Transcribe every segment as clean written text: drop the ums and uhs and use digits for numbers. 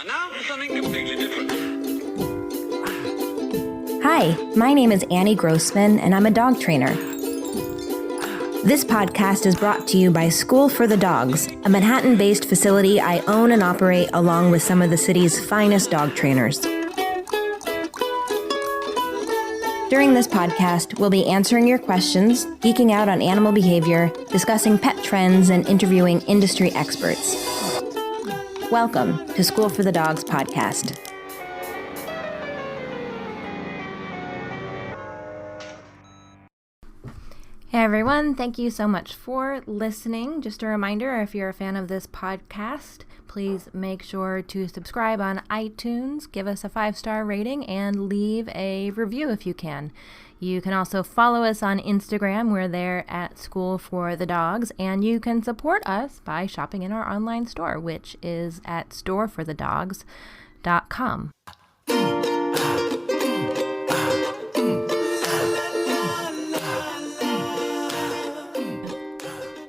And now for something completely different. Hi, my name is Annie Grossman, and I'm a dog trainer. This podcast is brought to you by School for the Dogs, a Manhattan-based facility I own and operate along with some of the city's finest dog trainers. During this podcast, we'll be answering your questions, geeking out on animal behavior, discussing pet trends, and interviewing industry experts. Welcome to School for the Dogs podcast. Hey everyone, thank you so much for listening. Just a reminder, if you're a fan of this podcast, please make sure to subscribe on iTunes, give us a 5-star rating, and leave a review if you can. You can also follow us on Instagram. We're there at School for the Dogs, and you can support us by shopping in our online store, which is at storeforthedogs.com.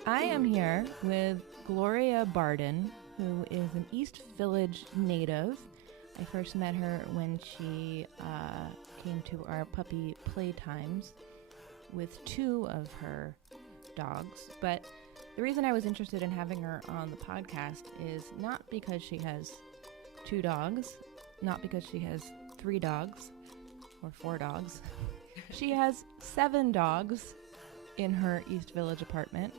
I am here with Gloria Bardin, who is an East Village native. I first met her when she came to our Puppy Playtimes with 2 of her dogs. But the reason I was interested in having her on the podcast is not because she has 2 dogs, not because she has 3 dogs or 4 dogs. She has 7 dogs in her East Village apartment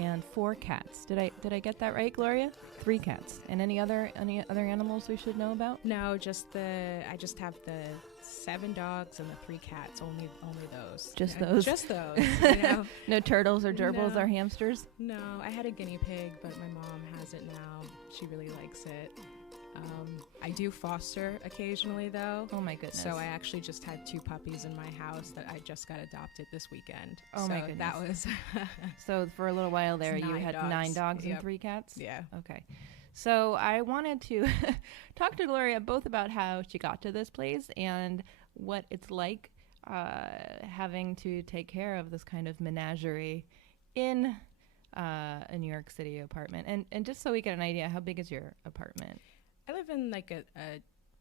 and 4 cats. Did I get that right, Gloria? 3 cats. And any other animals we should know about? No, I just have the 7 dogs and the 3 cats. Only those. Just those. Just those. You know? No turtles or gerbils No. or hamsters? No, I had a guinea pig, but my mom has it now. She really likes it. I do foster occasionally, though. Oh my goodness. So I actually just had 2 puppies in my house that I just got adopted this weekend. Oh my goodness. That was So for a little while there, you had 9 dogs and Yep. 3 cats? Yeah. Okay. So I wanted to talk to Gloria both about how she got to this place and what it's like having to take care of this kind of menagerie in a New York City apartment. And just so we get an idea, how big is your apartment? I live in like a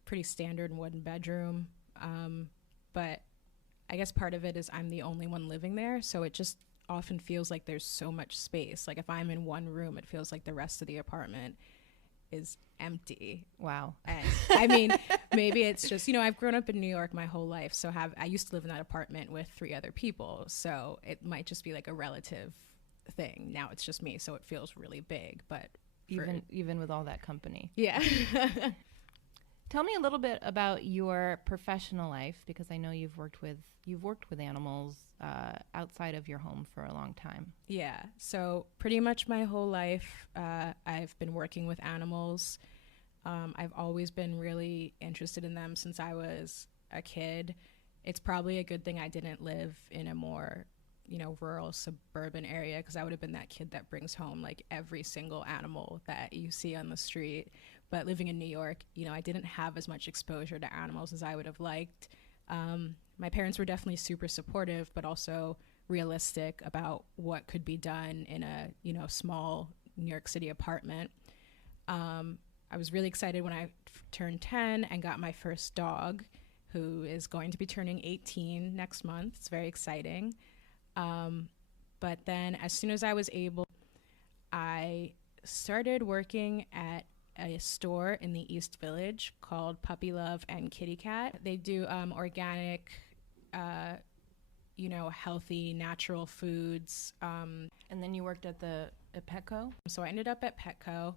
pretty standard 1-bedroom, but I guess part of it is I'm the only one living there, so it just often feels like there's so much space. Like if I'm in one room, it feels like the rest of the apartment is empty. Wow. And I mean, maybe it's just, I've grown up in New York my whole life, so I used to live in that apartment with 3 other people, so it might just be like a relative thing. Now it's just me, so it feels really big, but Even with all that company. yeah. Tell me a little bit about your professional life, because I know you've worked with animals outside of your home for a long time. Yeah, so pretty much my whole life, I've been working with animals. I've always been really interested in them since I was a kid. It's probably a good thing I didn't live in a more rural suburban area, because I would have been that kid that brings home like every single animal that you see on the street. But living in New York, I didn't have as much exposure to animals as I would have liked. My parents were definitely super supportive, but also realistic about what could be done in a small New York City apartment. I was really excited when I turned 10 and got my first dog, who is going to be turning 18 next month. It's very exciting. But then as soon as I was able, I started working at a store in the East Village called Puppy Love and Kitty Cat. They do organic, healthy, natural foods. And then you worked at Petco? So I ended up at Petco.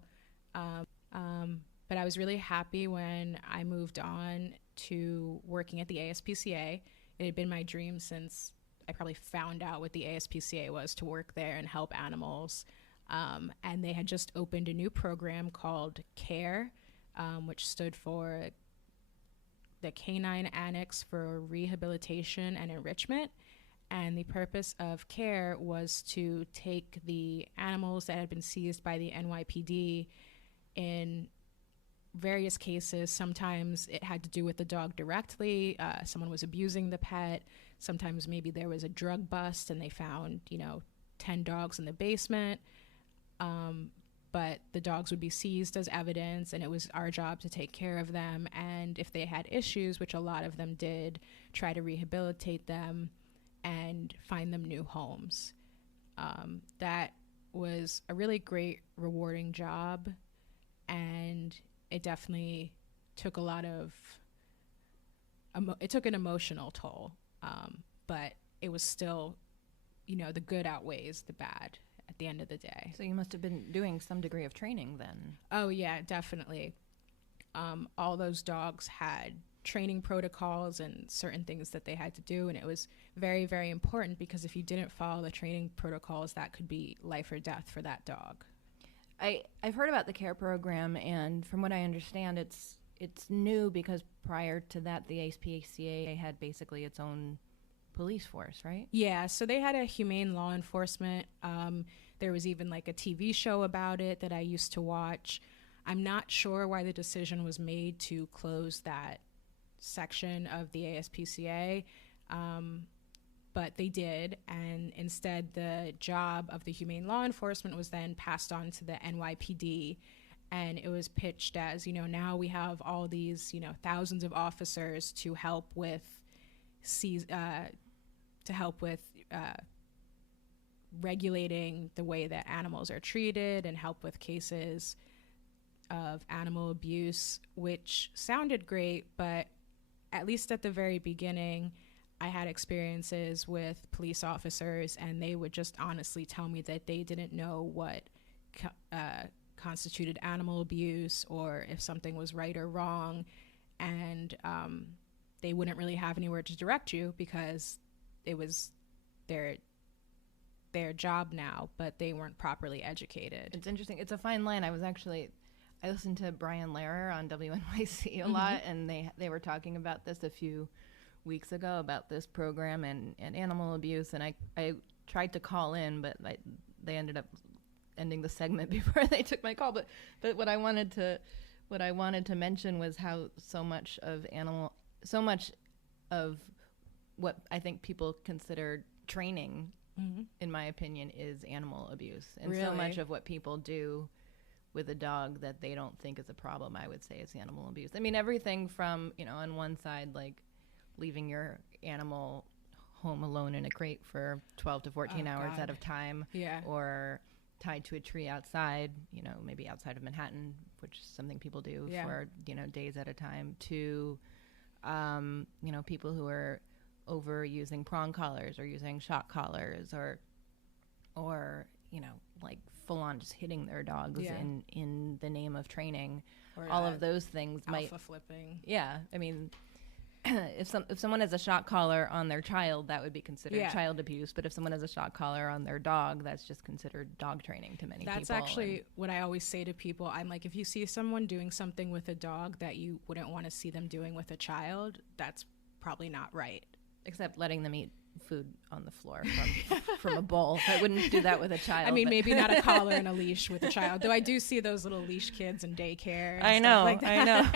But I was really happy when I moved on to working at the ASPCA. It had been my dream since I probably found out what the ASPCA was, to work there and help animals. And they had just opened a new program called CARE, which stood for the Canine Annex for Rehabilitation and Enrichment. And the purpose of CARE was to take the animals that had been seized by the NYPD in various cases. Sometimes it had to do with the dog directly. Someone was abusing the pet. Sometimes maybe there was a drug bust and they found, 10 dogs in the basement. but the dogs would be seized as evidence, and it was our job to take care of them. And if they had issues, which a lot of them did, try to rehabilitate them and find them new homes. That was a really great, rewarding job, and it definitely took a lot of it took an emotional toll, but it was still, the good outweighs the bad at the end of the day. So you must have been doing some degree of training then. Oh yeah, definitely. All those dogs had training protocols and certain things that they had to do, and it was very, very important, because if you didn't follow the training protocols, that could be life or death for that dog. I've heard about the care program, and from what I understand, it's new because prior to that, the ASPCA had basically its own police force, right? Yeah, so they had a humane law enforcement. There was even like a TV show about it that I used to watch. I'm not sure why the decision was made to close that section of the ASPCA, but they did, and instead the job of the humane law enforcement was then passed on to the NYPD, and it was pitched as, now we have all these, thousands of officers to help with regulating the way that animals are treated and help with cases of animal abuse, which sounded great, but at least at the very beginning, I had experiences with police officers, and they would just honestly tell me that they didn't know what constituted animal abuse, or if something was right or wrong, and they wouldn't really have anywhere to direct you because it was their job now, but they weren't properly educated. It's interesting. It's a fine line. I listened to Brian Lehrer on WNYC a lot, and they were talking about this a few weeks ago, about this program and animal abuse, and I tried to call in, but they ended up ending the segment before they took my call. But what I wanted to mention was how so much of what I think people consider training, in my opinion, is animal abuse, and Really? so much of what people do with a dog that they don't think is a problem, I would say, is animal abuse. I mean, everything from, on one side, like leaving your animal home alone in a crate for 12 to 14 hours God. at a time, Yeah. or tied to a tree outside, maybe outside of Manhattan, which is something people do for, days at a time, to, people who are overusing prong collars or using shock collars, or like full on just hitting their dogs in the name of training. Or all of those things alpha flipping. Yeah, I mean, if someone has a shock collar on their child, that would be considered child abuse. But if someone has a shock collar on their dog, that's just considered dog training to many people. That's actually what I always say to people. I'm like, if you see someone doing something with a dog that you wouldn't want to see them doing with a child, that's probably not right. Except letting them eat food on the floor from a bowl. I wouldn't do that with a child. I mean, maybe not a collar and a leash with a child, though I do see those little leash kids in daycare and I stuff know, like that. I know.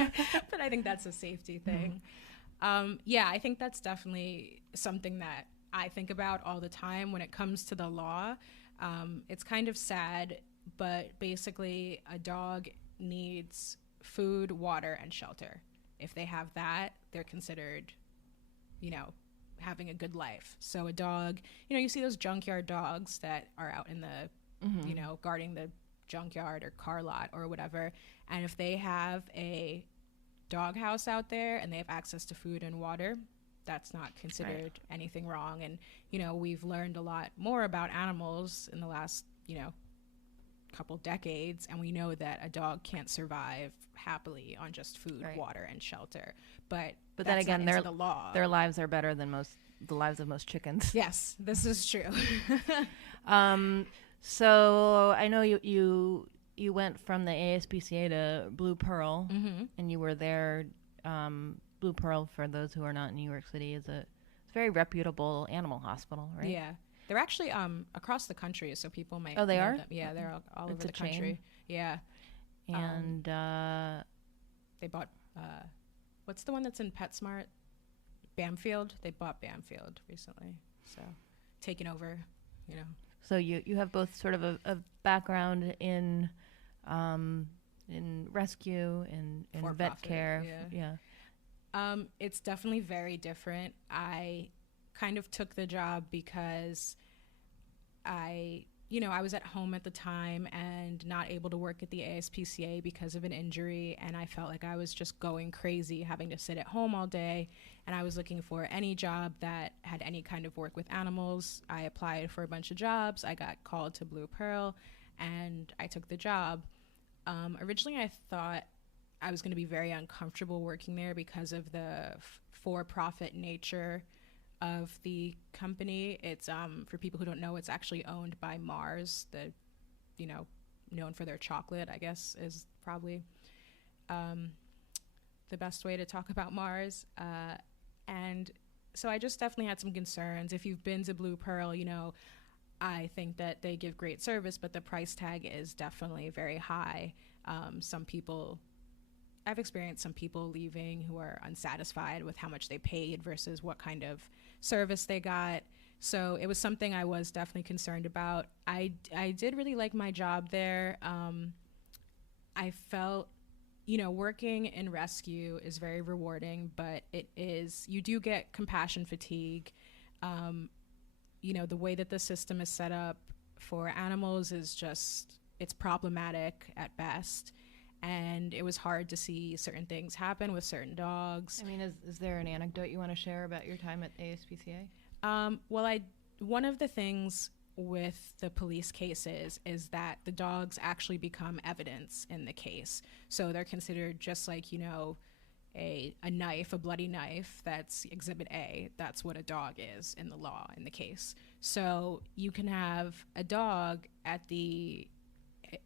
But I think that's a safety thing. I think that's definitely something that I think about all the time when it comes to the law. It's kind of sad, but basically a dog needs food, water, and shelter. If they have that, they're considered, having a good life. So a dog, you see those junkyard dogs that are out in the, guarding the junkyard or car lot or whatever. And if they have a dog house out there and they have access to food and water, that's not considered anything wrong. And, we've learned a lot more about animals in the last, couple decades. And we know that a dog can't survive happily on just food, water, and shelter. But then again, the law. Their lives are better than the lives of most chickens. Yes, this is true. So I know you went from the ASPCA to Blue Pearl, and you were there. Blue Pearl, for those who are not in New York City, is a very reputable animal hospital, right? Yeah, they're actually across the country, so people might. Oh, they know are? them. Yeah, they're all over It's a the country. chain? Yeah, And they bought. What's the one that's in PetSmart? Bamfield. They bought Bamfield recently, so taking over. So you have both sort of a background in in rescue, in For vet profit, care? It's definitely very different. I kind of took the job because I was at home at the time and not able to work at the ASPCA because of an injury, and I felt like I was just going crazy having to sit at home all day, and I was looking for any job that had any kind of work with animals. I applied for a bunch of jobs. I got called to Blue Pearl, and I took the job. Originally, I thought I was going to be very uncomfortable working there because of the for-profit nature of the company. It's for people who don't know, it's actually owned by Mars, known for their chocolate, I guess, is probably the best way to talk about Mars. And so I just definitely had some concerns. If you've been to Blue Pearl, I think that they give great service, but the price tag is definitely very high. I've experienced some people leaving who are unsatisfied with how much they paid versus what kind of service they got. So it was something I was definitely concerned about. I did really like my job there. I felt, working in rescue is very rewarding, but you do get compassion fatigue. The way that the system is set up for animals is it's problematic at best. And it was hard to see certain things happen with certain dogs. I mean, is there an anecdote you want to share about your time at ASPCA? One of the things with the police cases is that the dogs actually become evidence in the case. So they're considered just like, a knife, a bloody knife, that's Exhibit A. That's what a dog is in the law, in the case. So you can have a dog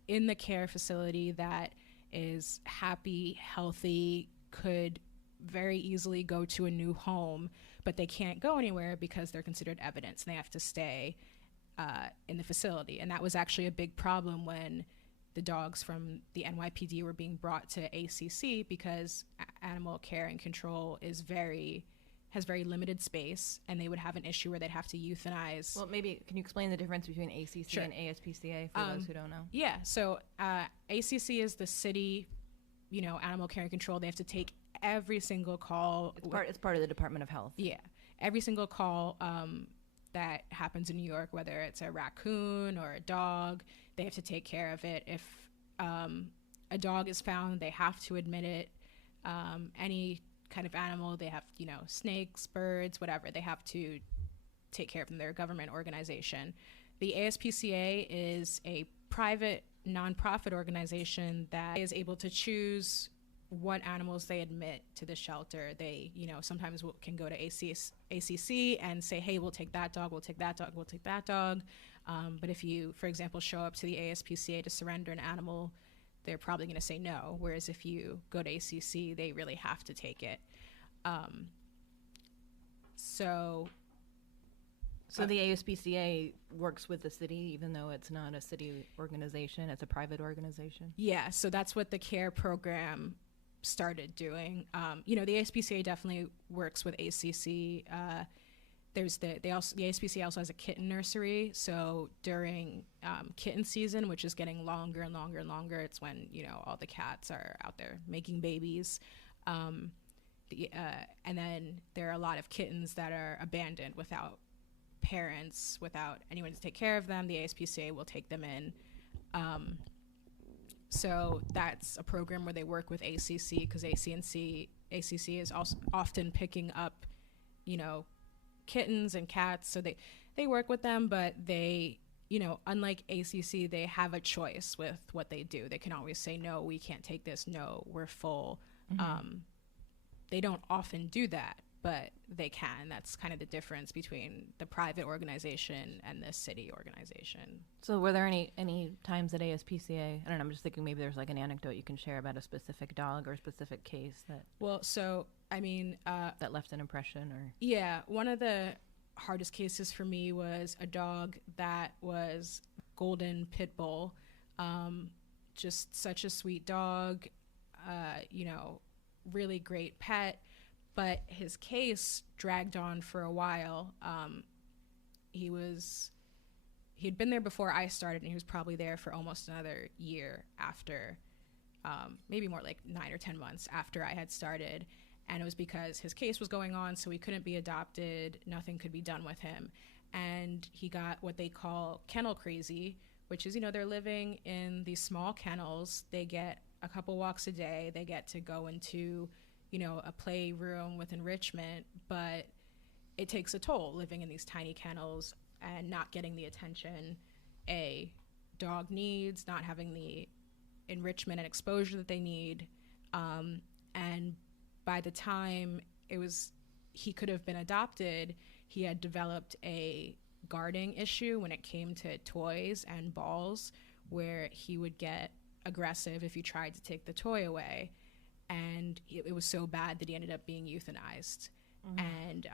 in the care facility that is happy, healthy, could very easily go to a new home, but they can't go anywhere because they're considered evidence and they have to stay in the facility. And that was actually a big problem when the dogs from the NYPD were being brought to ACC, because animal care and control has very limited space, and they would have an issue where they'd have to euthanize. Well, maybe can you explain the difference between ACC Sure. and ASPCA for those who don't know? Yeah, so ACC is the city, animal care and control. They have to take every single call. It's part of the Department of Health. Yeah, every single call that happens in New York, whether it's a raccoon or a dog, they have to take care of it. If a dog is found, they have to admit it. Any kind of animal, they have, snakes, birds, whatever, they have to take care of them. They're a government organization. The ASPCA is a private nonprofit organization that is able to choose what animals they admit to the shelter. They, sometimes can go to ACC and say, hey, we'll take that dog, we'll take that dog, we'll take that dog. But if you, for example, show up to the ASPCA to surrender an animal, they're probably going to say no. Whereas if you go to ACC, they really have to take it. So the ASPCA works with the city, even though it's not a city organization, it's a private organization? Yeah, so that's what the CARE program started doing. The ASPCA definitely works with ACC. The ASPCA also has a kitten nursery. So during kitten season, which is getting longer and longer and longer, it's when all the cats are out there making babies. And then there are a lot of kittens that are abandoned without parents, without anyone to take care of them. The ASPCA will take them in. So that's a program where they work with ACC, because ACC is also often picking up, kittens and cats. So they work with them, but they, unlike ACC, they have a choice with what they do. They can always say, no, we can't take this. No, we're full. Mm-hmm. They don't often do that, but they can. That's kind of the difference between the private organization and the city organization. So were there any times at ASPCA, I don't know, I'm just thinking maybe there's like an anecdote you can share about a specific dog or a specific case that... Well, so, that left an impression, or... Yeah, one of the hardest cases for me was a dog that was golden pit bull. Just such a sweet dog, really great pet. But his case dragged on for a while. He was he'd been there before I started, and he was probably there for almost another year after, maybe more like 9 or 10 months after I had started. And it was because his case was going on, so he couldn't be adopted. Nothing could be done with him. And he got what they call kennel crazy, which is, they're living in these small kennels. They get a couple walks a day. They get to go into, a playroom with enrichment, but it takes a toll living in these tiny kennels and not getting the attention a dog needs, not having the enrichment and exposure that they need. And by the time he could have been adopted, he had developed a guarding issue when it came to toys and balls, where he would get aggressive if you tried to take the toy away. And it was so bad that he ended up being euthanized. And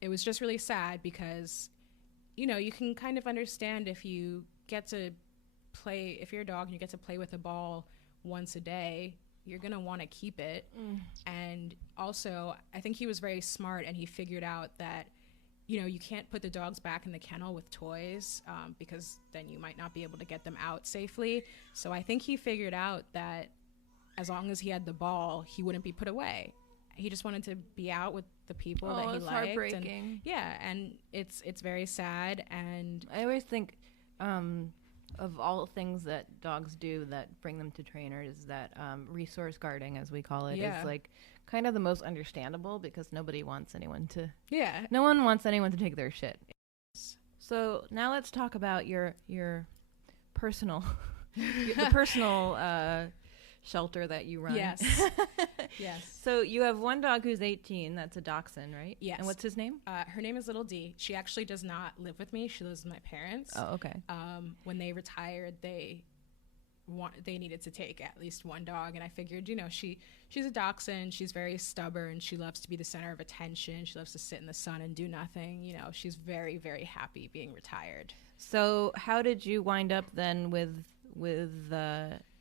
it was just really sad because, you can kind of understand if you get to play, if you're a dog and you get to play with a ball once a day, you're going to want to keep it. And also, I think he was very smart, and he figured out that, you can't put the dogs back in the kennel with toys because then you might not be able to get them out safely. So I think he figured out that as long as he had the ball, he wouldn't be put away. He just wanted to be out with the people that he liked. Heartbreaking. And it's very sad. And I always think of all things that dogs do that bring them to trainers, that resource guarding, as we call it, is like kind of the most understandable, because no one wants anyone to take their shit. So now let's talk about your personal the personal shelter that you run. Yes. So you have one dog who's 18. That's a dachshund, right? Yes. And what's his name? Her name is Little D. She actually does not live with me. She lives with my parents. Oh, okay. When they retired, they needed to take at least one dog, and I figured, she's a dachshund. She's very stubborn. She loves to be the center of attention. She loves to sit in the sun and do nothing. She's very, very happy being retired. So how did you wind up then with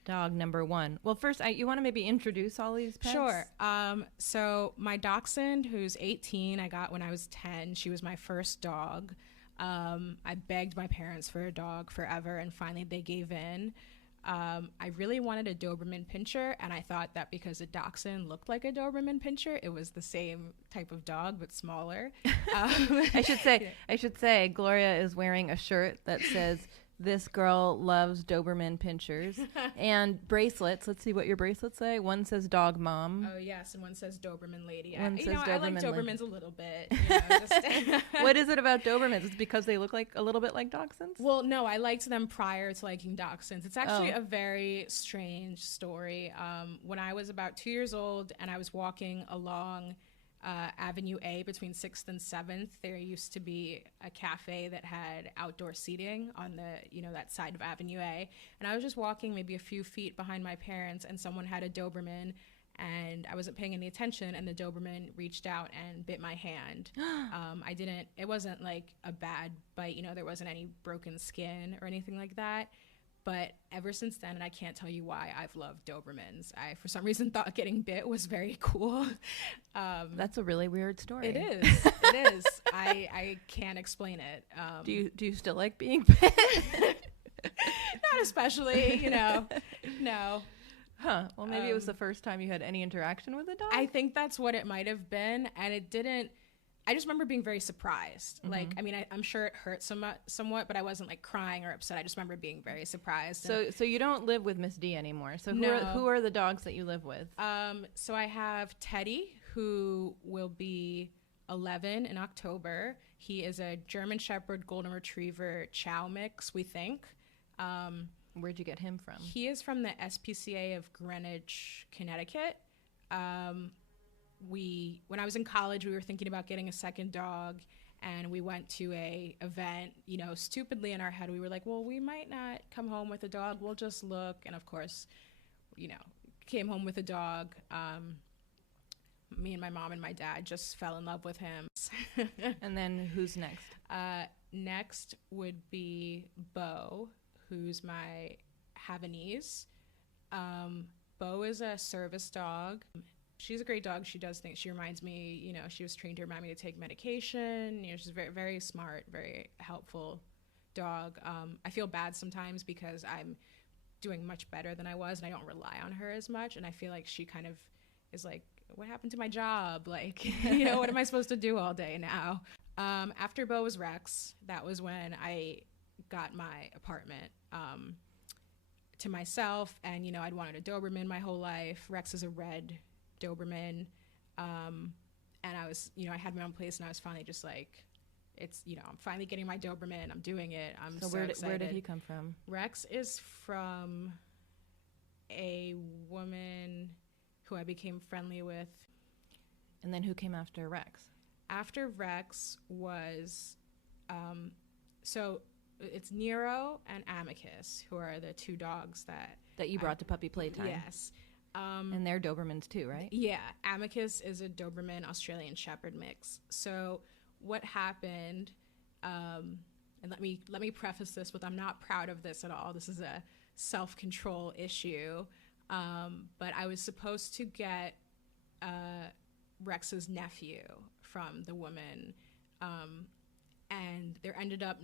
dog number one? Well, first, you want to maybe introduce all these pets? Sure. So my dachshund, who's 18, I got when I was 10. She was my first dog. I begged my parents for a dog forever, and finally they gave in. I really wanted a Doberman Pinscher, and I thought that because a dachshund looked like a Doberman Pinscher, it was the same type of dog but smaller. I should say Gloria is wearing a shirt that says "This girl loves Doberman Pinschers" and bracelets. Let's see what your bracelets say. One says "Dog Mom." Oh yes, and one says "Doberman Lady." One says I like Doberman Dobermans a little bit. What is it about Dobermans? It's because they look like a little bit like dachshunds? Well, no, I liked them prior to liking dachshunds. It's actually a very strange story. When I was about 2 years old and I was walking along Avenue A between 6th and 7th, there used to be a cafe that had outdoor seating on the, that side of Avenue A. And I was just walking maybe a few feet behind my parents, and someone had a Doberman, and I wasn't paying any attention, and the Doberman reached out and bit my hand. It wasn't like a bad bite, there wasn't any broken skin or anything like that. But ever since then, and I can't tell you why, I've loved Dobermans. I, for some reason, thought getting bit was very cool. That's a really weird story. It is. It is. I can't explain it. Do you still like being bit? Not especially, no. Huh. Well, maybe it was the first time you had any interaction with a dog? I think that's what it might have been, and it didn't. I just remember being very surprised. Mm-hmm. I'm sure it hurt somewhat, but I wasn't like crying or upset. I just remember being very surprised. So you don't live with Miss D anymore. So who are the dogs that you live with? So I have Teddy, who will be 11 in October. He is a German Shepherd Golden Retriever Chow mix, we think. Where'd you get him from? He is from the SPCA of Greenwich, Connecticut. When I was in college, we were thinking about getting a second dog, and we went to a event, stupidly in our head, we were like, well, we might not come home with a dog. We'll just look. And of course, came home with a dog. Me and my mom and my dad just fell in love with him. And then who's next? Next would be Bo, who's my Havanese. Bo is a service dog. She's a great dog. She does things. She reminds me, she was trained to remind me to take medication. She's very, very smart, very helpful dog. I feel bad sometimes because I'm doing much better than I was, and I don't rely on her as much. And I feel like she kind of is like, what happened to my job? Like, you know, what am I supposed to do all day now? After Bo was Rex, that was when I got my apartment to myself. And, you know, I'd wanted a Doberman my whole life. Rex is a red Doberman. And I was, you know, I had my own place, and I was finally just like, it's, you know, I'm finally getting my Doberman. I'm doing it. I'm so excited. Where did he come from? Rex is from a woman who I became friendly with. And then who came after Rex? After Rex was, so it's Nero and Amicus, who are the two dogs that you brought to Puppy Playtime. Yes. And they're Dobermans too, right? Yeah. Amicus is a Doberman Australian Shepherd mix. So what happened, and let me preface this with, I'm not proud of this at all. This is a self-control issue. But I was supposed to get Rex's nephew from the woman, and there ended up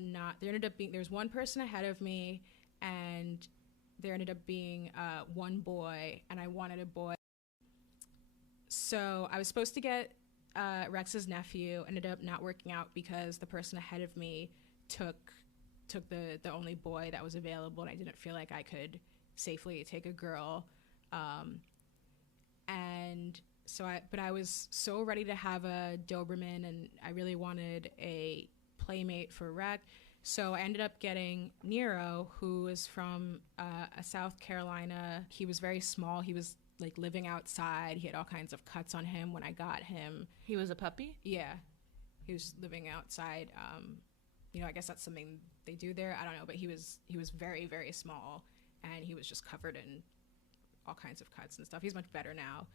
being, there's one person ahead of me, and there ended up being one boy, and I wanted a boy. So I was supposed to get Rex's nephew. Ended up not working out because the person ahead of me took the only boy that was available, and I didn't feel like I could safely take a girl. And so I was so ready to have a Doberman, and I really wanted a playmate for Rex. So I ended up getting Nero, who is from a South Carolina. He was very small. He was like living outside. He had all kinds of cuts on him when I got him. He was a puppy? Yeah. He was living outside. You know, I guess that's something they do there. I don't know, but he was very, very small, and he was just covered in all kinds of cuts and stuff. He's much better now.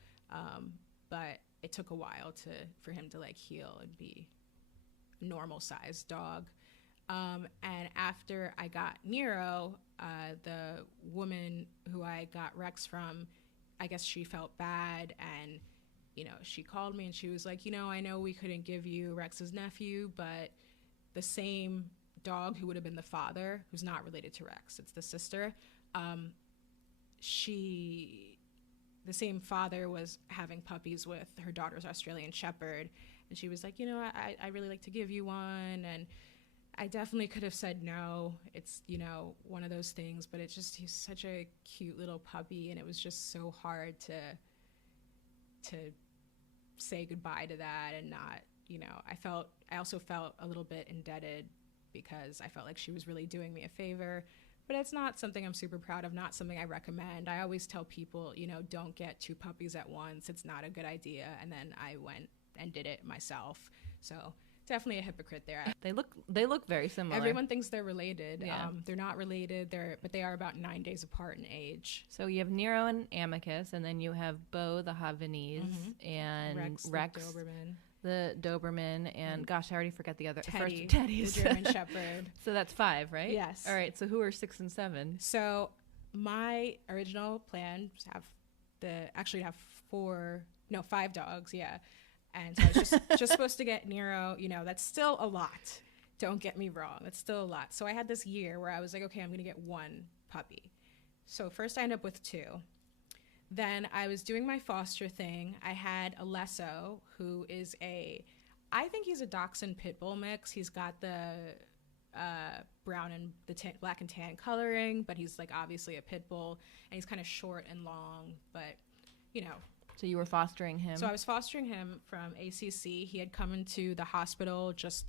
But it took a while for him to like heal and be a normal sized dog. And after I got Nero, the woman who I got Rex from, I guess she felt bad, and, you know, she called me and she was like, you know, I know we couldn't give you Rex's nephew, but the same dog who would have been the father, who's not related to Rex, it's the sister, the same father was having puppies with her daughter's Australian Shepherd, and she was like, you know, I really like to give you one, and I definitely could have said no. It's, you know, one of those things, but it's just, he's such a cute little puppy, and it was just so hard to say goodbye to that and not, you know, I also felt a little bit indebted because I felt like she was really doing me a favor, but it's not something I'm super proud of, not something I recommend. I always tell people, you know, don't get two puppies at once. It's not a good idea. And then I went and did it myself. So definitely a hypocrite there. They look very similar. Everyone thinks they're related. Yeah. They're not related. But they are about 9 days apart in age. So you have Nero and Amicus, and then you have Bo the Havanese, and Rex the Doberman, and gosh, I already forgot the other. Teddy, Teddy's the German Shepherd. So that's 5, right? Yes. All right. So who are 6 and 7? So my original plan was have 5 dogs. Yeah. And so I was just supposed to get Nero. You know, that's still a lot. Don't get me wrong. That's still a lot. So I had this year where I was like, okay, I'm going to get 1 puppy. So first I ended up with 2. Then I was doing my foster thing. I had Alesso, who is I think he's a Dachshund Pit Bull mix. He's got the brown and the black and tan coloring, but he's like obviously a pit bull, and he's kind of short and long, but you know. So you were fostering him? So I was fostering him from ACC. He had come into the hospital, just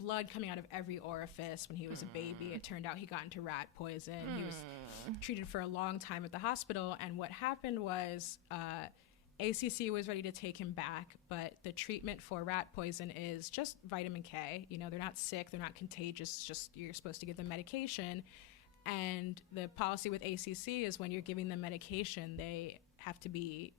blood coming out of every orifice when he was a baby. It turned out he got into rat poison. He was treated for a long time at the hospital, and what happened was ACC was ready to take him back, but the treatment for rat poison is just vitamin K. You know, they're not sick, they're not contagious, it's just you're supposed to give them medication. And the policy with ACC is when you're giving them medication, they have to be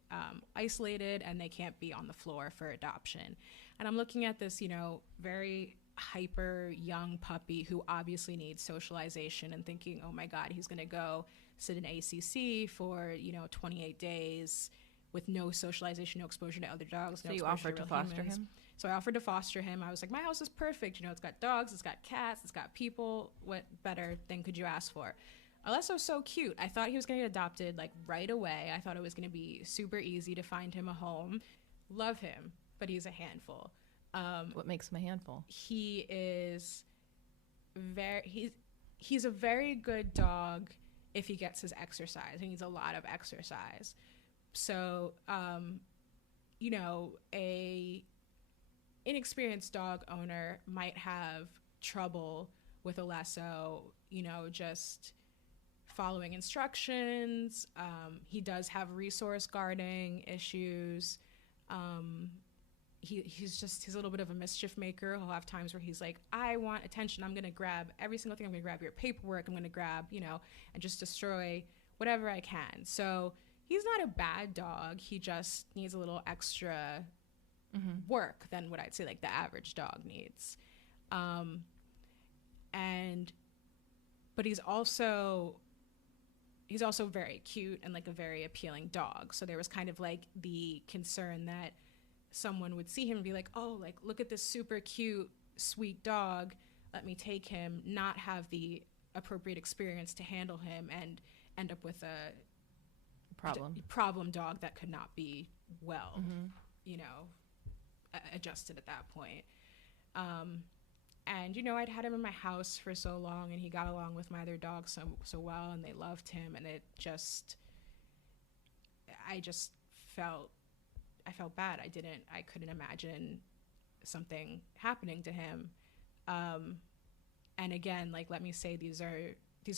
isolated, and they can't be on the floor for adoption. And I'm looking at this, you know, very hyper young puppy who obviously needs socialization, and thinking, oh my God, he's going to go sit in ACC for, you know, 28 days with no socialization, no exposure to other dogs. So you offered to foster him? So I offered to foster him. I was like, my house is perfect. You know, it's got dogs, it's got cats, it's got people. What better thing could you ask for? Alesso's so cute. I thought he was going to get adopted like right away. I thought it was going to be super easy to find him a home. Love him, but he's a handful. What makes him a handful? He is he's a very good dog if he gets his exercise. He needs a lot of exercise. So, you know, a inexperienced dog owner might have trouble with Alesso, you know, just following instructions. He does have resource guarding issues. He's a little bit of a mischief maker. He'll have times where he's like, I want attention. I'm going to grab every single thing. I'm going to grab your paperwork. I'm going to grab, you know, and just destroy whatever I can. So he's not a bad dog. He just needs a little extra work than what I'd say like the average dog needs. But he's also very cute and like a very appealing dog. So there was kind of like the concern that someone would see him and be like, oh, like, look at this super cute, sweet dog. Let me take him, not have the appropriate experience to handle him and end up with a problem dog that could not be well, you know, adjusted at that point. And, you know, I'd had him in my house for so long and he got along with my other dogs so well and they loved him. And I felt bad. I couldn't imagine something happening to him. And again, like, let me say, these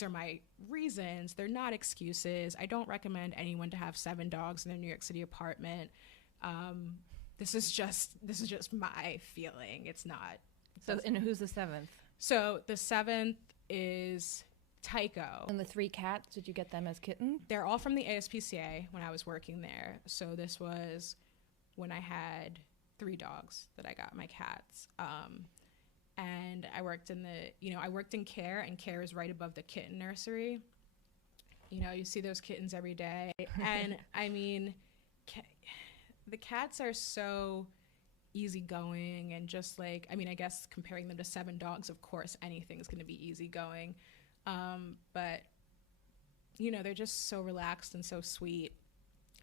are my reasons. They're not excuses. I don't recommend anyone to have 7 dogs in their New York City apartment. This is just my feeling. It's not. So, and who's the 7th? So the 7th is Tycho. And the 3 cats, did you get them as kittens? They're all from the ASPCA when I was working there. So this was when I had 3 dogs that I got my cats. And I worked in care, and care is right above the kitten nursery. You know, you see those kittens every day. And I mean, the cats are so easygoing and just like, I mean, I guess comparing them to 7 dogs, of course, anything's going to be easygoing. But, you know, they're just so relaxed and so sweet.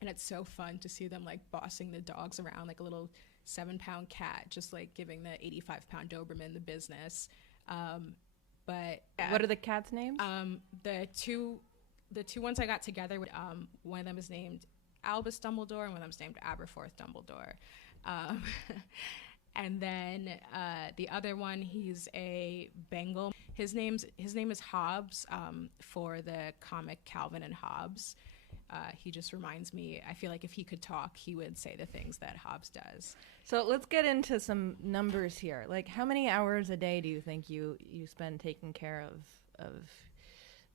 And it's so fun to see them like bossing the dogs around like a little 7-pound cat, just like giving the 85-pound Doberman the business. But yeah. What are the cats' names? The two ones I got together, one of them is named Albus Dumbledore and one of them is named Aberforth Dumbledore. And then the other one, he's a Bengal. His name is Hobbs, for the comic Calvin and Hobbes. He just reminds me, I feel like if he could talk, he would say the things that Hobbes does. So let's get into some numbers here. Like, how many hours a day do you think you spend taking care of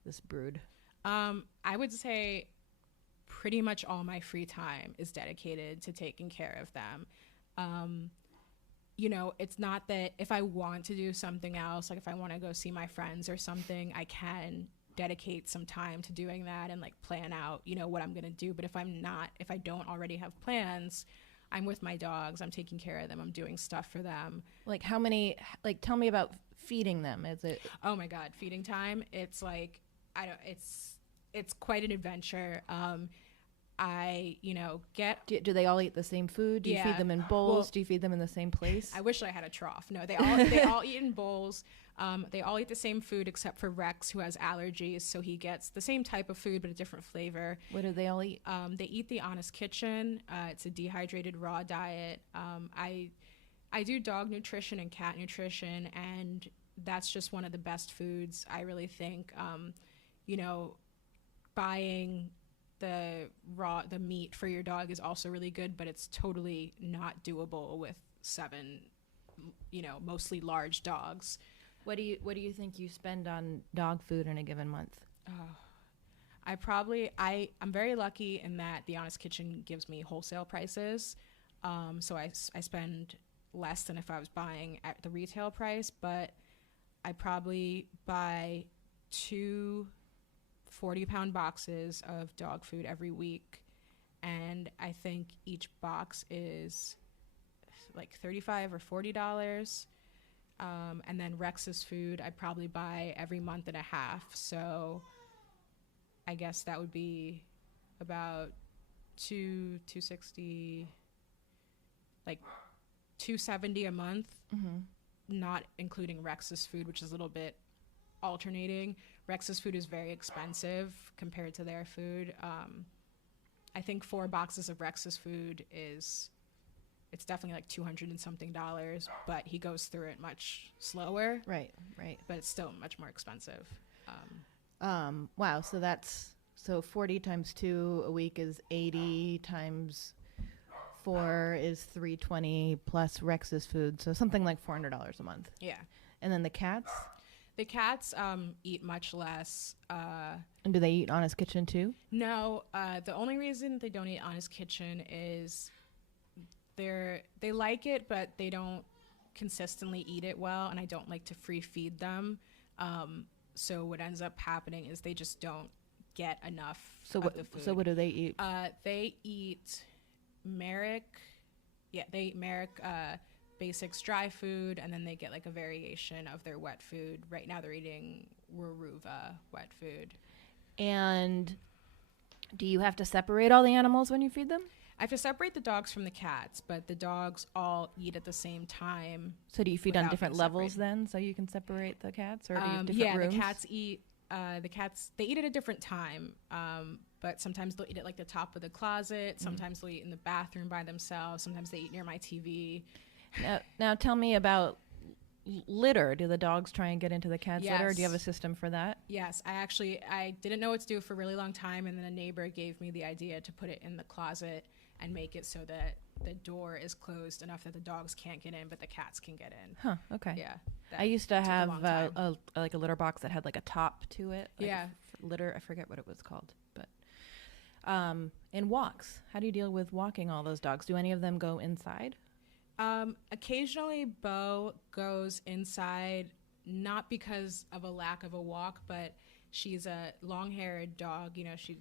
this brood? I would say pretty much all my free time is dedicated to taking care of them. You know, it's not that if I want to do something else, like if I want to go see my friends or something, I can dedicate some time to doing that and like plan out, you know, what I'm going to do. But if I don't already have plans, I'm with my dogs, I'm taking care of them, I'm doing stuff for them. Like how many, like tell me about feeding them. Is it? Oh my God, feeding time. It's like, it's quite an adventure. Do they all eat the same food? Do you feed them in bowls? Do you feed them in the same place? I wish I had a trough. No, they all eat in bowls. They all eat the same food except for Rex, who has allergies, so he gets the same type of food but a different flavor. What do they all eat? They eat the Honest Kitchen. It's a dehydrated raw diet. I do dog nutrition and cat nutrition, and that's just one of the best foods. I really think, you know, buying the meat for your dog is also really good, but it's totally not doable with 7, you know, mostly large dogs. What do you think you spend on dog food in a given month? I'm very lucky in that the Honest Kitchen gives me wholesale prices. So I spend less than if I was buying at the retail price, but I probably buy 2 40-pound boxes of dog food every week, and I think each box is like $35 or $40. And then Rex's food I probably buy every month and a half, so I guess that would be about $260, like $270 a month, not including Rex's food, which is a little bit alternating. Rex's food is very expensive compared to their food. I think 4 boxes of Rex's food it's definitely like $200 and something, but he goes through it much slower. Right. But it's still much more expensive. Wow. So 40 times 2 a week is 80 times 4 is 320 plus Rex's food. So something like $400 a month. Yeah. And then the cats? The cats eat much less. And do they eat Honest Kitchen too? No. The only reason they don't eat Honest Kitchen is they like it, but they don't consistently eat it well, and I don't like to free feed them. So what ends up happening is they just don't get enough of the food. So what do they eat? They eat Merrick. Yeah, they eat Merrick Basics dry food, and then they get like a variation of their wet food. Right now they're eating Weruva wet food. And do you have to separate all the animals when you feed them? I have to separate the dogs from the cats, but the dogs all eat at the same time. So do you feed on different levels then, so you can separate the cats, or do you have different rooms? The cats eat. They eat at a different time, but sometimes they'll eat at like the top of the closet. Sometimes they'll eat in the bathroom by themselves. Sometimes they eat near my TV. Now tell me about litter. Do the dogs try and get into the cat's litter? Do you have a system for that? Yes, I didn't know what to do for a really long time, and then a neighbor gave me the idea to put it in the closet and make it so that the door is closed enough that the dogs can't get in, but the cats can get in. Huh. Okay. Yeah. I used to have a litter box that had like a top to it. Like litter. I forget what it was called, but and walks. How do you deal with walking all those dogs? Do any of them go inside? Occasionally Bo goes inside, not because of a lack of a walk, but she's a long-haired dog. You know, she's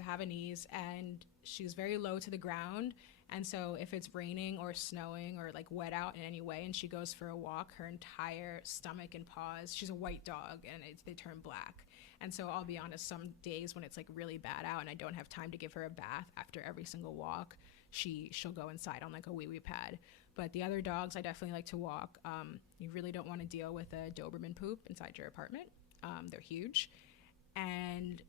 a Havanese, and she's very low to the ground. And so if it's raining or snowing or like wet out in any way and she goes for a walk, her entire stomach and paws, she's a white dog, and they turn black. And so I'll be honest, some days when it's like really bad out and I don't have time to give her a bath after every single walk, she'll go inside on like a wee-wee pad. But the other dogs, I definitely like to walk. You really don't want to deal with a Doberman poop inside your apartment. They're huge. And,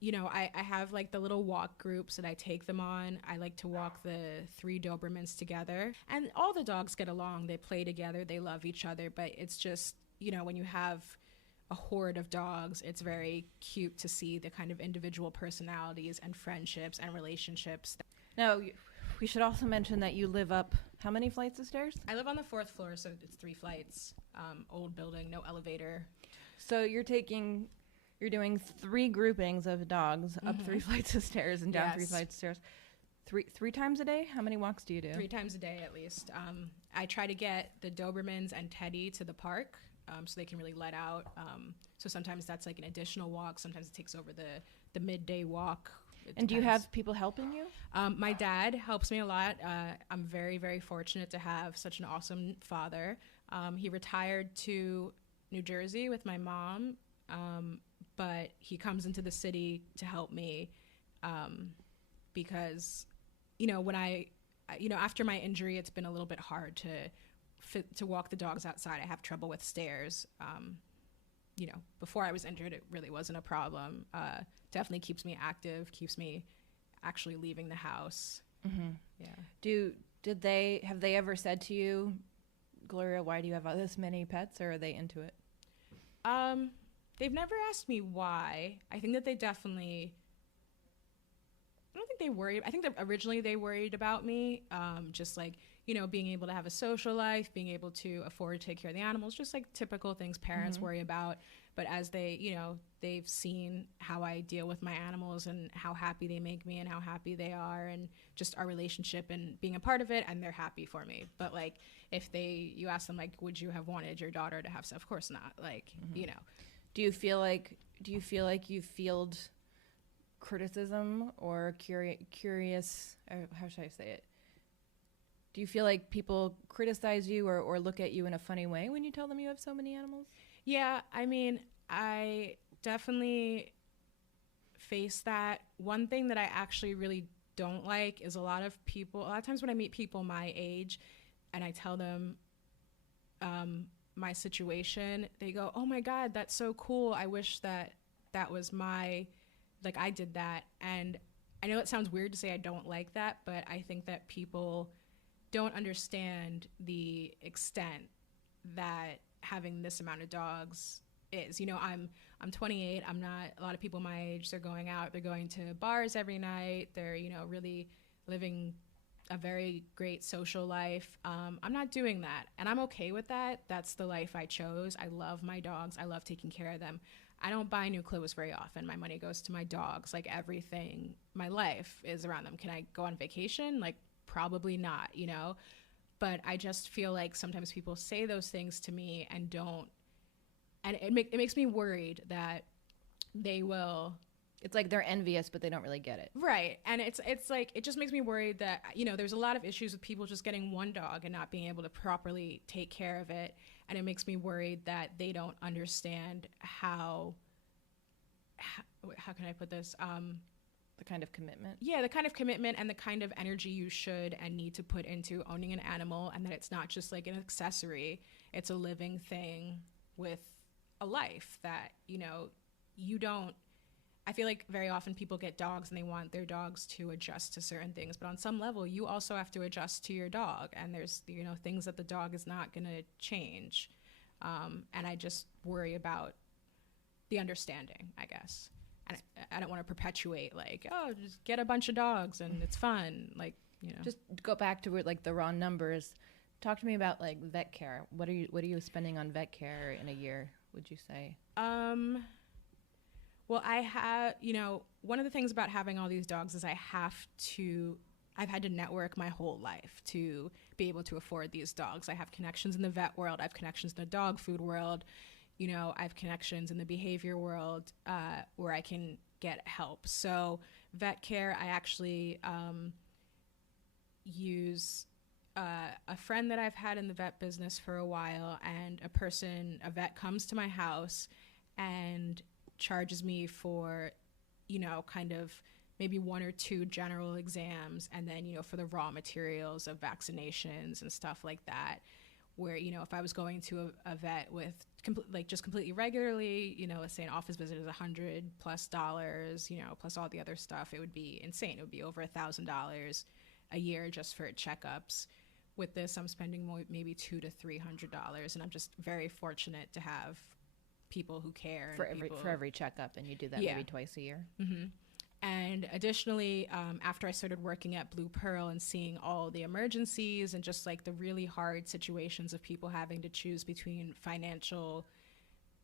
you know, I have like the little walk groups that I take them on. I like to walk the 3 Dobermans together. And all the dogs get along. They play together. They love each other. But it's just, you know, when you have a horde of dogs, it's very cute to see the kind of individual personalities and friendships and relationships. Now, we should also mention that you live up how many flights of stairs? I live on the 4th floor, so it's 3 flights. Old building, no elevator. So you're doing 3 groupings of dogs up 3 flights of stairs and down 3 flights of stairs. Three times a day? How many walks do you do? 3 times a day at least. I try to get the Dobermans and Teddy to the park so they can really let out. So sometimes that's like an additional walk. Sometimes it takes over the midday walk. And do you have people helping you? My dad helps me a lot. I'm very, very fortunate to have such an awesome father. He retired to New Jersey with my mom, but he comes into the city to help me because, you know, after my injury, it's been a little bit hard to walk the dogs outside. I have trouble with stairs. You know, before I was injured, it really wasn't a problem. Definitely keeps me active, keeps me actually leaving the house. Mm-hmm. Yeah. Have they ever said to you, Gloria, why do you have this many pets, or are they into it? They've never asked me why. I think that I don't think they worried. I think that originally they worried about me, just like, you know, being able to have a social life, being able to afford to take care of the animals, just like typical things parents worry about. But as they've seen how I deal with my animals and how happy they make me and how happy they are and just our relationship and being a part of it, and they're happy for me. But like, if you ask them, like, would you have wanted your daughter to have stuff? Of course not. Like, you know. Do you feel like you field criticism or curious, or how should I say it? Do you feel like people criticize you or look at you in a funny way when you tell them you have so many animals? Yeah, I mean, I definitely face that. One thing that I actually really don't like is a lot of times when I meet people my age and I tell them my situation, they go, "Oh my God, that's so cool. I wish that was like I did that." And I know it sounds weird to say I don't like that, but I think that people don't understand the extent that having this amount of dogs is. You know, I'm 28. I'm not a lot of people my age. They're going out. They're going to bars every night. They're, you know, really living a very great social life. I'm not doing that, and I'm okay with that. That's the life I chose. I love my dogs. I love taking care of them. I don't buy new clothes very often. My money goes to my dogs. Like everything, my life is around them. Can I go on vacation? Like probably not, you know? But I just feel like sometimes people say those things to me and don't, and it makes me worried that they will. It's like they're envious, but they don't really get it. Right. And it's like, it just makes me worried that, you know, there's a lot of issues with people just getting one dog and not being able to properly take care of it. And it makes me worried that they don't understand how can I put this? The kind of commitment. Yeah, the kind of commitment and the kind of energy you should and need to put into owning an animal, and that it's not just like an accessory. It's a living thing with a life that, you know, you don't. I feel like very often people get dogs and they want their dogs to adjust to certain things, but on some level you also have to adjust to your dog, and there's, you know, things that the dog is not going to change, and I just worry about the understanding, I guess. And I don't want to perpetuate like, oh, just get a bunch of dogs and it's fun, like, you know. Just go back to like the raw numbers. Talk to me about like vet care. What are you spending on vet care in a year, would you say? Well, I have, you know, one of the things about having all these dogs is I've had to network my whole life to be able to afford these dogs. I have connections in the vet world. I have connections in the dog food world. You know, I have connections in the behavior world where I can get help. So vet care, I actually use a friend that I've had in the vet business for a while, and a vet comes to my house and charges me for, you know, kind of maybe 1 or 2 general exams, and then, you know, for the raw materials of vaccinations and stuff like that, where, you know, if I was going to a vet with just completely regularly, you know, let's say an office visit is $100+, you know, plus all the other stuff, it would be insane. It would be over $1,000 a year just for checkups. With this, I'm spending maybe $200 to $300, and I'm just very fortunate to have people who care for every checkup, and you do that maybe twice a year. Mm-hmm. And additionally, after I started working at Blue Pearl and seeing all the emergencies and just like the really hard situations of people having to choose between financial,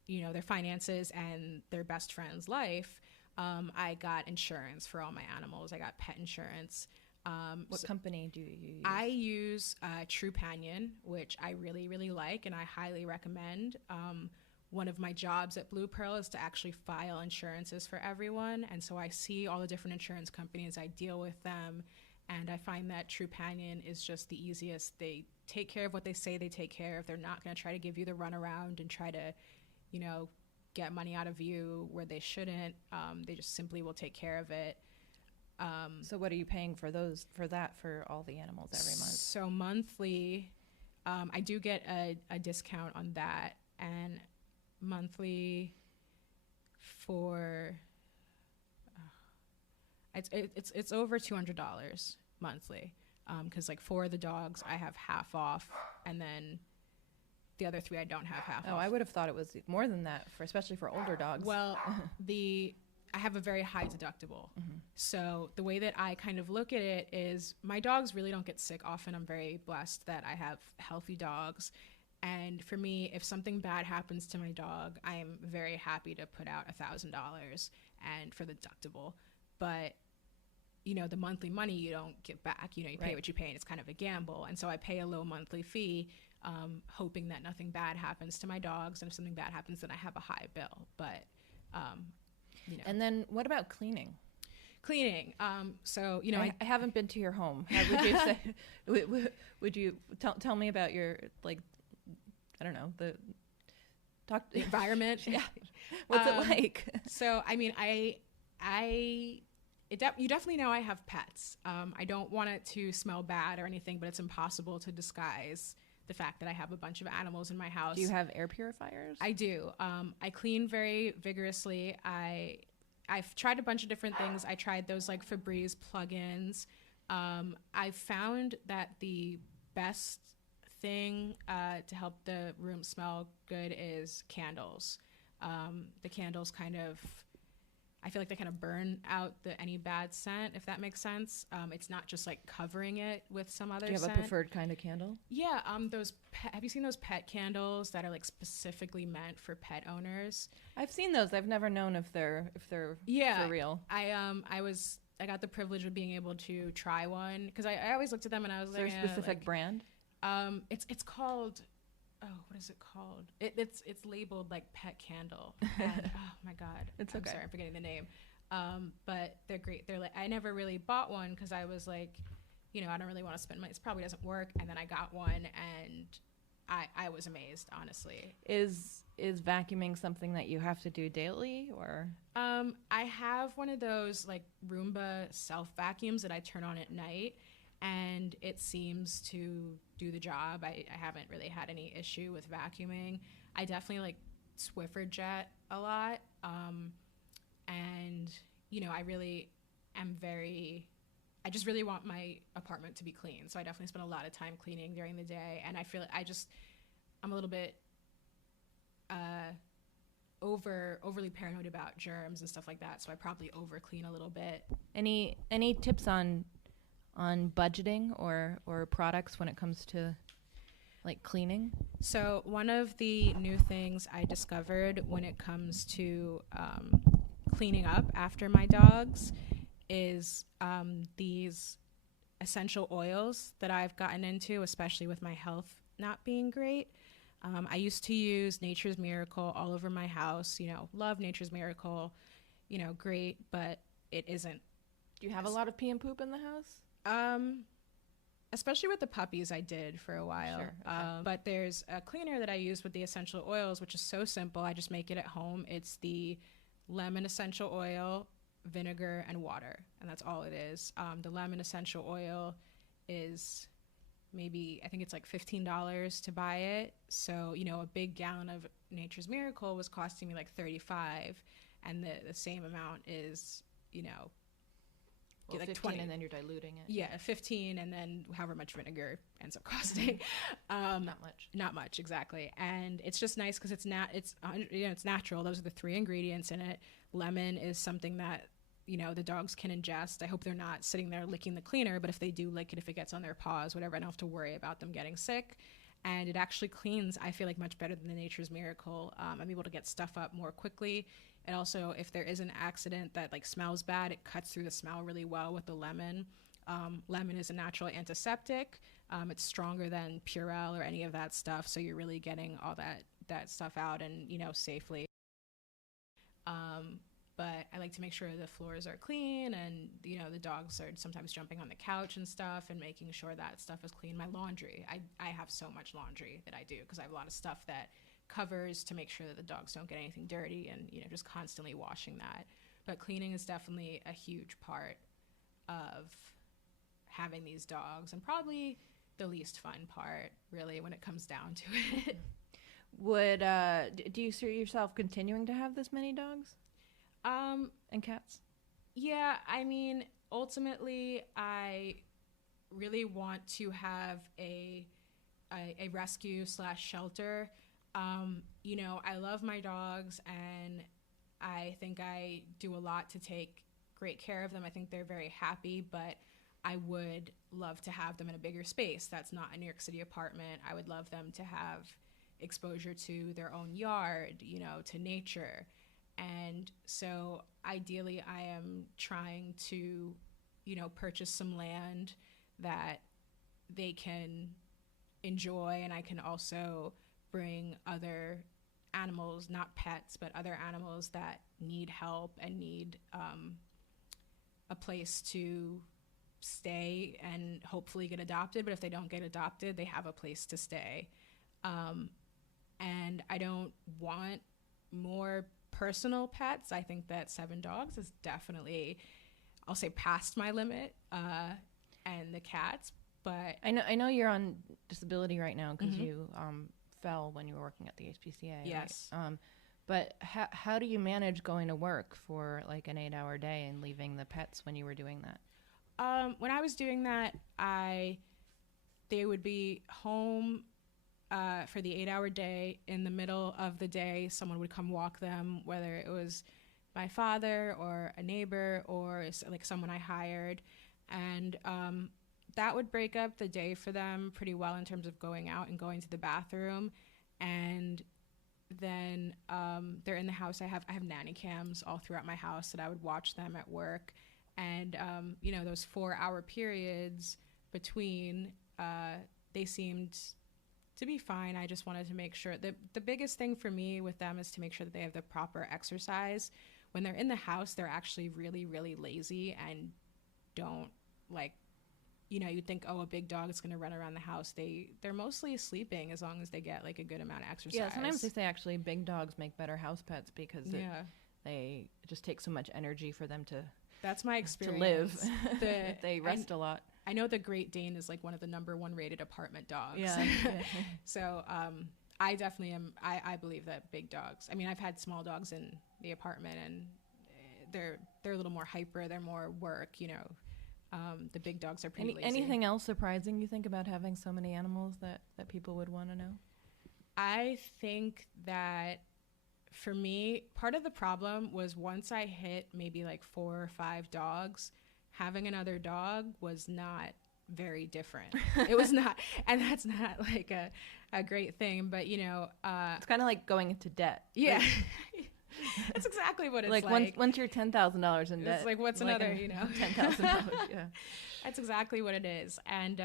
you know, their finances and their best friend's life, I got insurance for all my animals. I got pet insurance. What company do you use? I use Trupanion, which I really, really like and I highly recommend. One of my jobs at Blue Pearl is to actually file insurances for everyone. And so I see all the different insurance companies, I deal with them, and I find that Trupanion is just the easiest. They take care of what they say they take care of. They're not going to try to give you the runaround and try to, you know, get money out of you where they shouldn't. They just simply will take care of it. So what are you paying for for all the animals every month? So monthly, I do get a discount on that, and monthly for it's over $200 monthly, because like 4 of the dogs I have half off, and then the other 3 I don't have half off. I would have thought it was more than that, especially for older dogs. Well, I have a very high deductible. Mm-hmm. So the way that I kind of look at it is my dogs really don't get sick often. I'm very blessed that I have healthy dogs. And for me, if something bad happens to my dog, I am very happy to put out $1,000 and for the deductible. But, you know, the monthly money you don't get back. You know, you pay what you pay, and it's kind of a gamble. And so I pay a low monthly fee, hoping that nothing bad happens to my dogs. And if something bad happens, then I have a high bill. But, you know. And then what about cleaning? Cleaning. So, I haven't been to your home. Would you say? Would you tell me about your, like, I don't know, the environment? Yeah. What's it like? So, I mean, you definitely know I have pets. I don't want it to smell bad or anything, but it's impossible to disguise the fact that I have a bunch of animals in my house. Do you have air purifiers? I do. I clean very vigorously. I've tried a bunch of different things. I tried those like Febreze plugins. I found that the best thing to help the room smell good is candles. The candles I feel like they kind of burn out any bad scent, if that makes sense. It's not just like covering it with some other scent. Do you have a preferred kind of candle? Yeah. Have you seen those pet candles that are like specifically meant for pet owners? I've seen those. I've never known if they're for real. I got the privilege of being able to try one because I always looked at them and I was like, is there a specific brand? It's called, what is it called? It's labeled like pet candle. And, oh my God. I'm sorry, I'm forgetting the name. But they're great. They're like, I never really bought one because I was like, I don't really want to spend money. It probably doesn't work. And then I got one and I was amazed, honestly. Is vacuuming something that you have to do daily or? I have one of those like Roomba self vacuums that I turn on at night. And it seems to do the job. I haven't really had any issue with vacuuming. I definitely like Swiffer Jet a lot. And, I really am I just really want my apartment to be clean. So I definitely spend a lot of time cleaning during the day. And I feel like I'm a little bit overly paranoid about germs and stuff like that. So I probably over clean a little bit. Any tips on budgeting or products when it comes to like cleaning? So one of the new things I discovered when it comes to cleaning up after my dogs is these essential oils that I've gotten into, especially with my health not being great. I used to use Nature's Miracle all over my house, love Nature's Miracle, great, but it isn't. Do you have a lot of pee and poop in the house? Especially with the puppies, I did for a while. Sure, okay. But there's a cleaner that I use with the essential oils, which is so simple. I just make it at home. It's the lemon essential oil, vinegar, and water, and that's all it is. The lemon essential oil is I think it's like $15 to buy it. So, a big gallon of Nature's Miracle was costing me like $35, and the same amount is, Well, like 15 20, and then you're diluting it. Yeah, 15 and then however much vinegar ends up costing. Not much, exactly. And it's just nice because it's natural. Those are the 3 ingredients in it. Lemon is something that the dogs can ingest. I hope they're not sitting there licking the cleaner, but if they do lick it, if it gets on their paws, whatever, I don't have to worry about them getting sick. And it actually cleans, I feel like, much better than the Nature's Miracle. I'm able to get stuff up more quickly. And also, if there is an accident that like smells bad, it cuts through the smell really well with the lemon. Lemon is a natural antiseptic. It's stronger than Purell or any of that stuff. So you're really getting all that stuff out and, safely. But I like to make sure the floors are clean and, the dogs are sometimes jumping on the couch and stuff and making sure that stuff is clean. My laundry, I have so much laundry that I do because I have a lot of stuff that covers to make sure that the dogs don't get anything dirty and, just constantly washing that. But cleaning is definitely a huge part of having these dogs and probably the least fun part, really, when it comes down to it. Do you see yourself continuing to have this many dogs? And cats? Yeah, I mean, ultimately, I really want to have a rescue/shelter. I love my dogs, and I think I do a lot to take great care of them. I think they're very happy, but I would love to have them in a bigger space. That's not a New York City apartment. I would love them to have exposure to their own yard, to nature. And so ideally I am trying to, purchase some land that they can enjoy, and I can also bring other animals, not pets, but other animals that need help and need a place to stay and hopefully get adopted. But if they don't get adopted, they have a place to stay. And I don't want more personal pets. I think that 7 dogs is definitely, I'll say, past my limit, and the cats. But I know you're on disability right now because you fell when you were working at the HPCA. Yes. Right? But how do you manage going to work for like an 8-hour day and leaving the pets when you were doing that? When I was doing that, they would be home for the 8-hour day. In the middle of the day, someone would come walk them, whether it was my father or a neighbor or like someone I hired. And that would break up the day for them pretty well in terms of going out and going to the bathroom. And then they're in the house. I have nanny cams all throughout my house that I would watch them at work. And, those 4-hour periods between, they seemed to be fine. I just wanted to make sure that the biggest thing for me with them is to make sure that they have the proper exercise. When they're in the house, they're actually really, really lazy and don't you'd think, oh, a big dog is going to run around the house. They're mostly sleeping as long as they get like a good amount of exercise. Yeah, sometimes they say actually big dogs make better house pets because it just takes so much energy for them to. That's my experience. To live. They rest a lot. I know the Great Dane is like one of the #1 rated apartment dogs. Yeah. So I definitely am. I believe that big dogs. I mean, I've had small dogs in the apartment, and they're a little more hyper. They're more work. The big dogs are pretty lazy. Anything else surprising you think about having so many animals that people would want to know? I think that for me, part of the problem was once I hit maybe like 4 or 5 dogs, having another dog was not very different. It was not, and that's not like a great thing, but it's kind of like going into debt. Yeah. That's exactly what it's like. Once you're $10,000 in debt. It's like, what's another, $10,000, yeah. That's exactly what it is. And,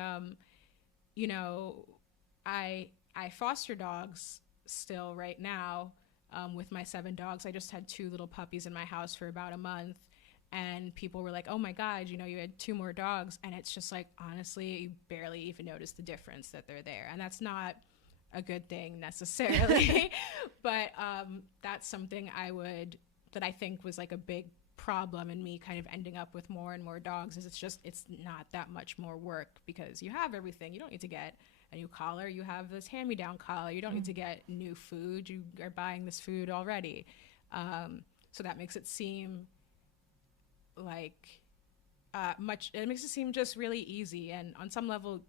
I foster dogs still right now with my 7 dogs. I just had 2 little puppies in my house for about a month. And people were like, oh, my God, you had 2 more dogs. And it's just like, honestly, you barely even notice the difference that they're there. And that's not a good thing necessarily. But that's something that I think was like a big problem in me kind of ending up with more and more dogs is it's not that much more work because you have everything. You don't need to get a new collar. You have this hand-me-down collar. You don't need to get new food. You are buying this food already. So that makes it seem like it makes it seem just really easy. And on some level,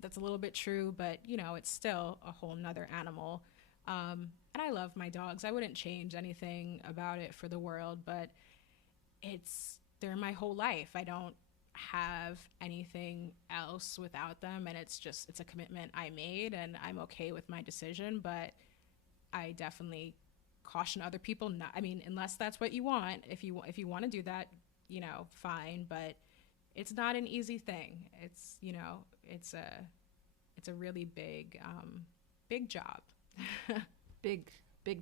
that's a little bit true, but it's still a whole nother animal. And I love my dogs. I wouldn't change anything about it for the world, but they're my whole life. I don't have anything else without them, and it's a commitment I made, and I'm okay with my decision, but I definitely caution other people not. I mean, unless that's what you want. If you want to do that, fine, but it's not an easy thing. It's a really big job. Big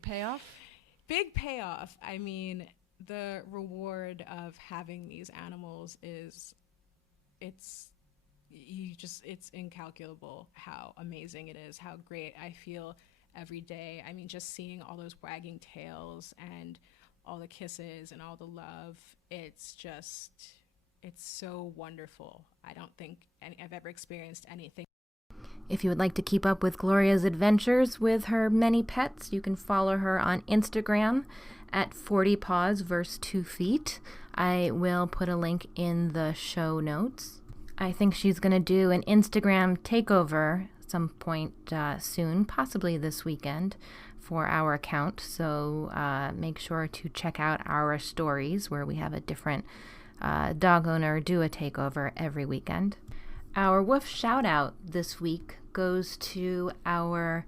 payoff? Big payoff. I mean, the reward of having these animals it's incalculable how amazing it is, how great I feel every day. I mean, just seeing all those wagging tails and all the kisses and all the love, it's so wonderful. I don't think I've ever experienced anything. If you would like to keep up with Gloria's adventures with her many pets, you can follow her on Instagram at 40 paws verse 2 feet. I will put a link in the show notes. I think she's going to do an Instagram takeover some point soon, possibly this weekend, for our account. So make sure to check out our stories where we have a different dog owner do a takeover every weekend. Our woof shout out this week goes to our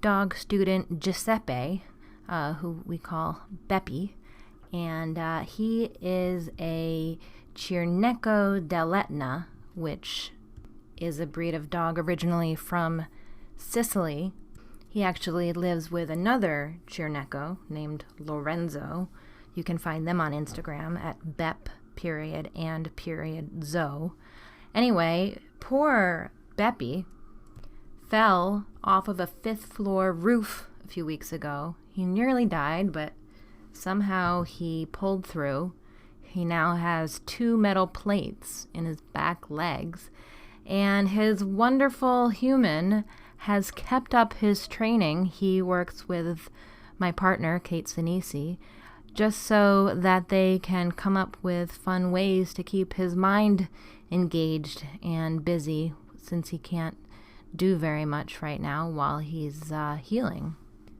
dog student Giuseppe, who we call Beppy, and he is a Cirneco dell'Etna, which is a breed of dog originally from Sicily. He actually lives with another Cirneco named Lorenzo. You can find them on Instagram at period and period Zoe. Anyway, poor Beppy fell off of a 5th floor roof a few weeks ago. He nearly died, but somehow he pulled through. He now has 2 metal plates in his back legs, and his wonderful human has kept up his training. He works with my partner, Kate Sinisi, just so that they can come up with fun ways to keep his mind engaged and busy, since he can't do very much right now while he's healing.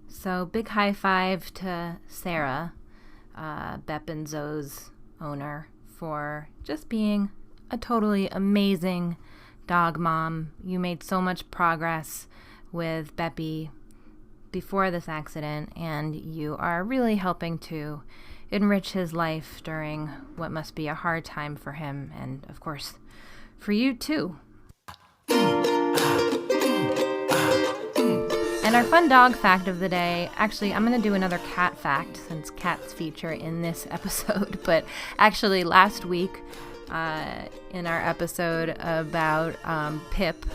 So big high five to Sarah, Bep and Zoe's owner, for just being a totally amazing dog mom. You made so much progress with Beppy before this accident, and you are really helping to enrich his life during what must be a hard time for him, and of course for you too. And our fun dog fact of the day, actually, I'm going to do another cat fact since cats feature in this episode. But actually, last week in our episode about Pip,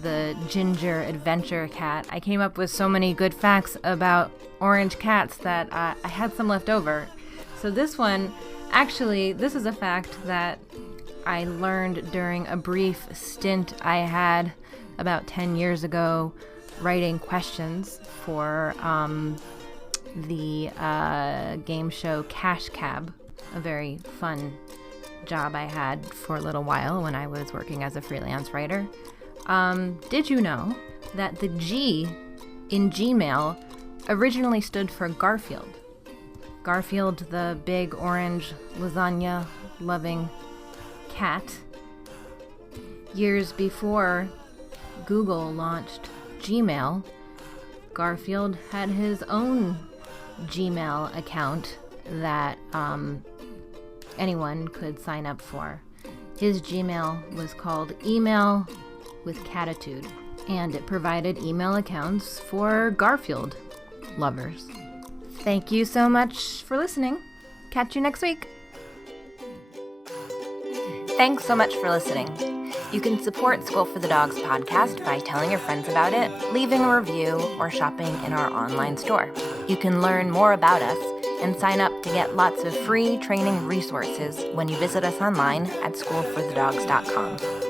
the ginger adventure cat, I came up with so many good facts about orange cats that I had some left over. So this one, actually, this is a fact that I learned during a brief stint I had about 10 years ago writing questions for the game show Cash Cab, a very fun job I had for a little while when I was working as a freelance writer. Did you know that the G in Gmail originally stood for Garfield? Garfield, the big orange lasagna-loving cat. Years before Google launched Gmail, Garfield had his own Gmail account that anyone could sign up for. His Gmail was called Email with Catitude, and it provided email accounts for Garfield lovers. Thank you so much for listening. Catch you next week. Thanks so much for listening. You can support School for the Dogs podcast by telling your friends about it, leaving a review, or shopping in our online store. You can learn more about us and sign up to get lots of free training resources when you visit us online at schoolforthedogs.com.